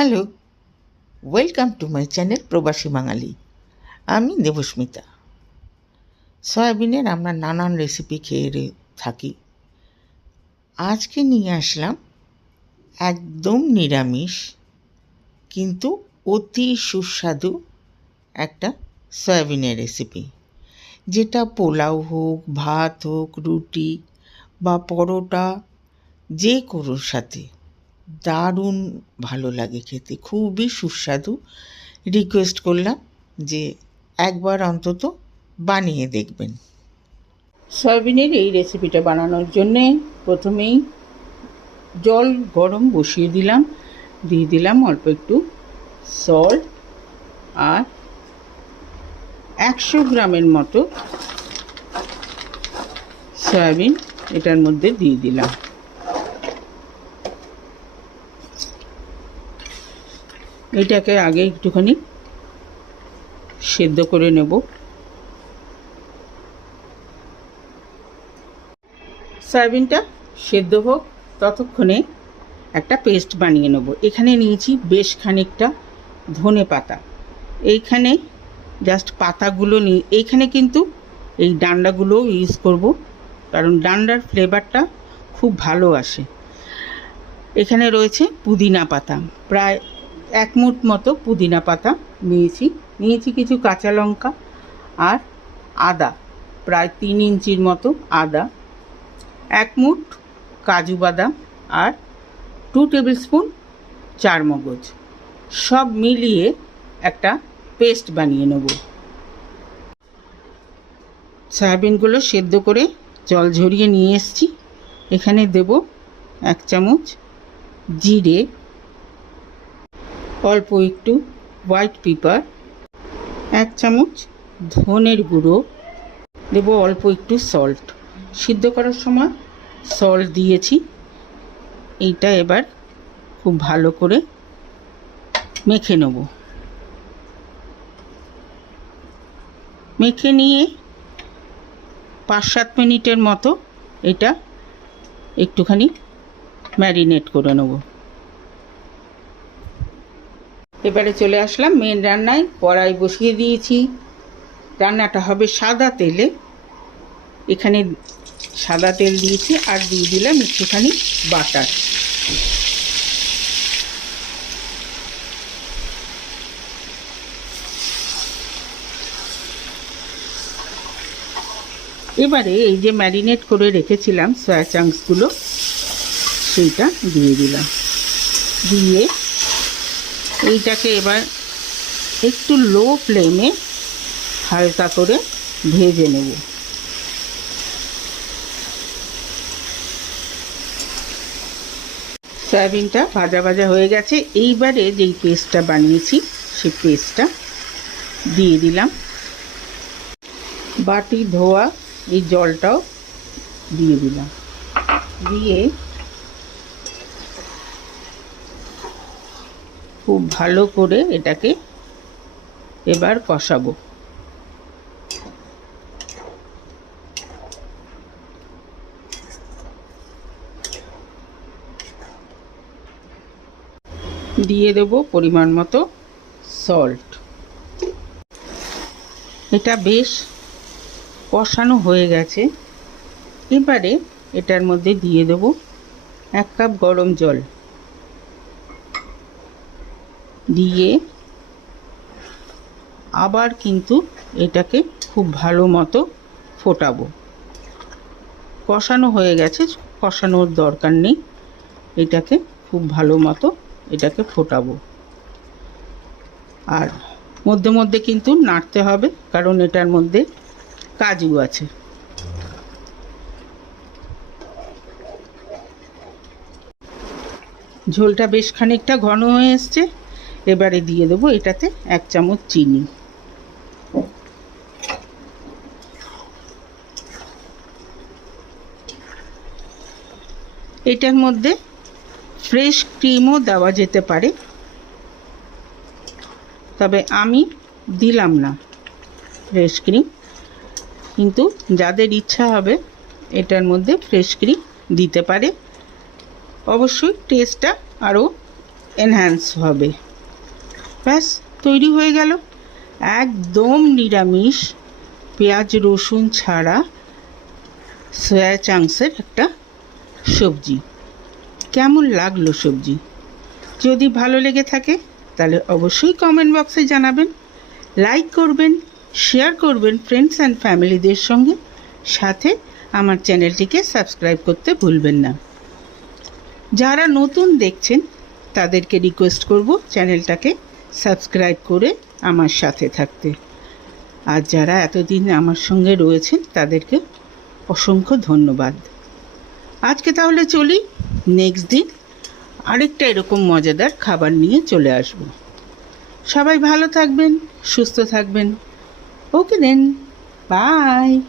Hello welcome to my channel Probashi Bangali আমি দেবস্মিতা। সয়াবিনের আমরা নানান রেসিপি খেয়ে থাকি। আজকে নিয়ে আসলাম একদম নিরামিষ, কিন্তু অতি সুস্বাদু একটা সয়াবিনের রেসিপি যেটা পোলাও হোক, ভাত হোক, রুটি বা পরোটা, যে কোনোর সাথে। দারুণ ভালো লাগে খেতে, খুবই সুস্বাদু। রিকোয়েস্ট করলাম যে একবার অন্তত বানিয়ে দেখবেন। সয়াবিনের এই রেসিপিটা বানানোর জন্যে প্রথমেই জল গরম বসিয়ে দিলাম, দিয়ে দিলাম অল্প একটু সল্ট আর একশো গ্রামের মতো সয়াবিন এটার মধ্যে দিয়ে দিলাম। এটাকে আগে একটুখানি সেদ্ধ করে নেব। সয়াবিনটা সেদ্ধ হোক, ততক্ষণে একটা পেস্ট বানিয়ে নেব। এখানে নিয়েছি বেশ খানিকটা ধনে পাতা। এইখানে জাস্ট পাতাগুলো নিয়ে, এইখানে কিন্তু এই ডান্ডাগুলোও ইউজ করব, কারণ ডান্ডার ফ্লেভারটা খুব ভালো আসে। এখানে রয়েছে পুদিনা পাতা। প্রায় এক মুঠ মতো পুদিনা পাতা নিয়েছি। নিয়েছি কিছু কাঁচা লঙ্কা আর আদা, প্রায় তিন ইঞ্চির মতো আদা, এক মুঠ কাজু বাদাম আর টু টেবিল স্পুন চার মগজ সব মিলিয়ে একটা পেস্ট বানিয়ে নেব। সয়াবিনগুলো সেদ্ধ করে জল ঝরিয়ে নিয়ে এসেছি। এখানে দেব এক চামচ জিরে অল্প একটু হোয়াইট পেপার, এক চামচ ধনের গুঁড়ো, দেবো অল্প একটু সল্ট সিদ্ধ করার সময় সল্ট দিয়েছি। এইটা এবার খুব ভালো করে মেখে নেব। মেখে নিয়ে পাঁচ সাত মিনিটের মতো এটা একটুখানি ম্যারিনেট করে নেব। এবারে চলে আসলাম মেন রান্নায়। কড়াই বসিয়ে দিয়েছি। রান্নাটা হবে সাদা তেলে। এখানে সাদা তেল দিয়েছি আর দিয়ে দিলাম একটুখানি বাটার। এবারে এই যে ম্যারিনেট করে রেখেছিলাম সয়া চাংসগুলো সেইটা দিয়ে দিলাম। দিয়ে এইটাকে এবার একটু লো ফ্লেমে হালকা করে ভেজে নেব। সয়াবিনটা ভাজা ভাজা হয়ে গেছে। এইবারে যেই পেস্টটা বানিয়েছি, সেই পেস্টটা দিয়ে দিলাম। বাটি, ধোয়া, এই জলটাও দিয়ে দিলাম। দিয়ে খুব ভালো করে এটাকে এবার কষাবো। দিয়ে দেব পরিমাণ মতো সল্ট এটা বেশ কষানো হয়ে গেছে। এবারে এটার মধ্যে দিয়ে দেব এক কাপ গরম জল। দিয়ে আবার কিন্তু এটাকে খুব ভালো মতো ফোটাবো। কষানো হয়ে গেছে, কষানোর দরকার নেই। এটাকে খুব ভালো মতো এটাকে ফোটাবো। আর মধ্যে মধ্যে কিন্তু নাড়তে হবে, কারণ এটার মধ্যে কাজু আছে। ঝোলটা বেশ খানিকটা ঘন হয়ে এসছে। এবারে দিয়ে দেবো এটাতে এক চামচ চিনি। এটার মধ্যে ফ্রেশ ক্রিমও দেওয়া যেতে পারে। তবে আমি দিলাম না ফ্রেশ ক্রিম। কিন্তু যাদের ইচ্ছা হবে এটার মধ্যে ফ্রেশ ক্রিম দিতে পারে। অবশ্যই টেস্টটা আরও এনহ্যান্স হবে। ব্যাস, তৈরি হয়ে গেল। একদম নিরামিষ। পেঁয়াজ, রসুন ছাড়া সয়া চাংসের একটা সবজি। কেমন লাগল সবজি? যদি ভালো লেগে থাকে, তাহলে অবশ্যই কমেন্ট বক্সে জানাবেন। লাইক করবেন শেয়ার করবেন ফ্রেন্ডস অ্যান্ড ফ্যামিলিদের সঙ্গে। সাথে আমার চ্যানেলটিকে সাবস্ক্রাইব করতে ভুলবেন না। যারা নতুন দেখছেন, তাদেরকে রিকোয়েস্ট করব চ্যানেলটাকে সাবস্ক্রাইব করে আমার সাথে থাকতে। আর যারা এতদিন আমার সঙ্গে রয়েছেন, তাদেরকে অসংখ্য ধন্যবাদ। আজকে তাহলে চলি নেক্সট দিন আরেকটা এরকম মজাদার খাবার নিয়ে চলে আসব। সবাই ভালো থাকবেন, সুস্থ থাকবেন। ওকে দেন বাই